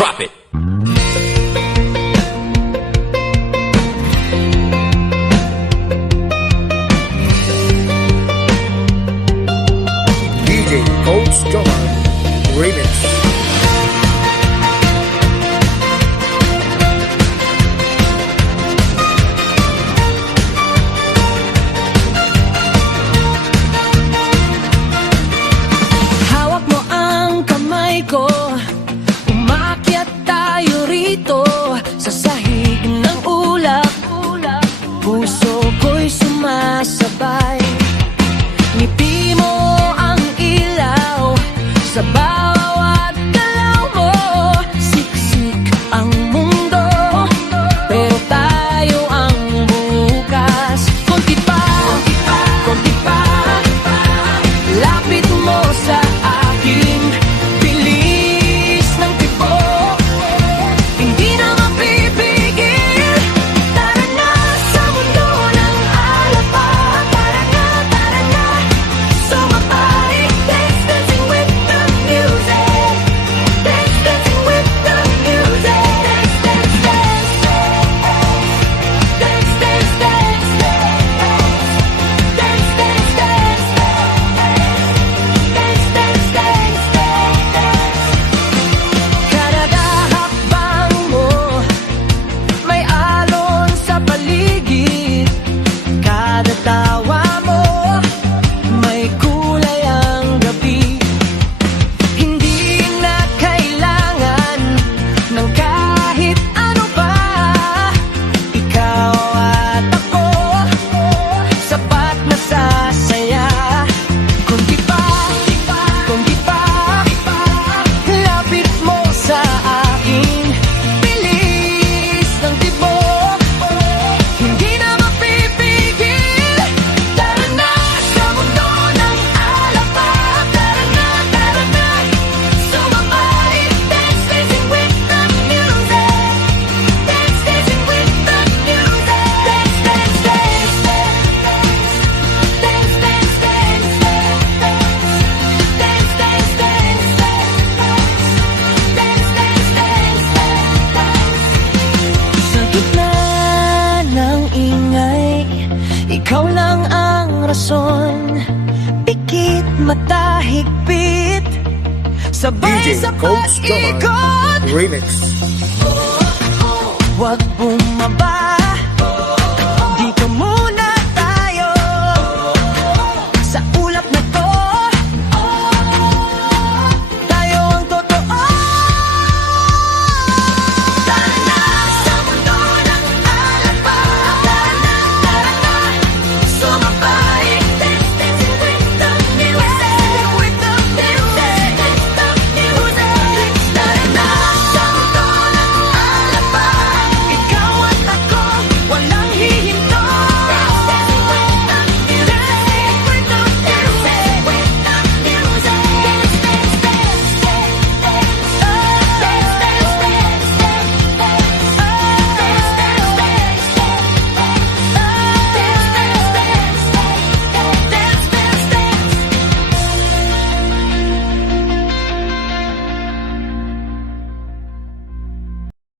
Drop it. DJ Coach John Remix. Hawak mo ang kamay ko, umakyat tayo rito sa sahig ng ulap. Puso ko'y sumasabay, ngiti mo ang ilaw sa bawat galaw mo. Siksik ang mundo, pero tayo ang bukas. Konti pa, lapit mo sa akin. Bilis ng tibok, hindi na mapipigil. Tara na sa mundo ng alapa. Tara na, sumabay. Dance, dancing with the music. Dance, dancing with the music. Dance, dance, dance. Dance, dance, dance. Dance, dance, dance. Dance, dance, dance, dance. Kada hakbang mo, may alon sa paligid. Kada tawa mo, may kulay ang gabi. Hindi na kailangan ng kahit ano pa. Ikaw at ako, sapat na sasaya. Kundi pa, lapit mo sa akin. Bilis ng tibok, hindi na mapipigil. Tara na sa mundo ng alapa. Tara na, sumabay. Dance, dancing with the music. Dance, dancing with the music. Dance, dance, dance. Dance, dance, dance. Dance, dance, dance. Dance, dance, dance. Sa gitna ng ingay, ikaw lang ang rason. Pikit, mata, higpit, sabay DJ sa Coach John pag-ikot. Remix. Wag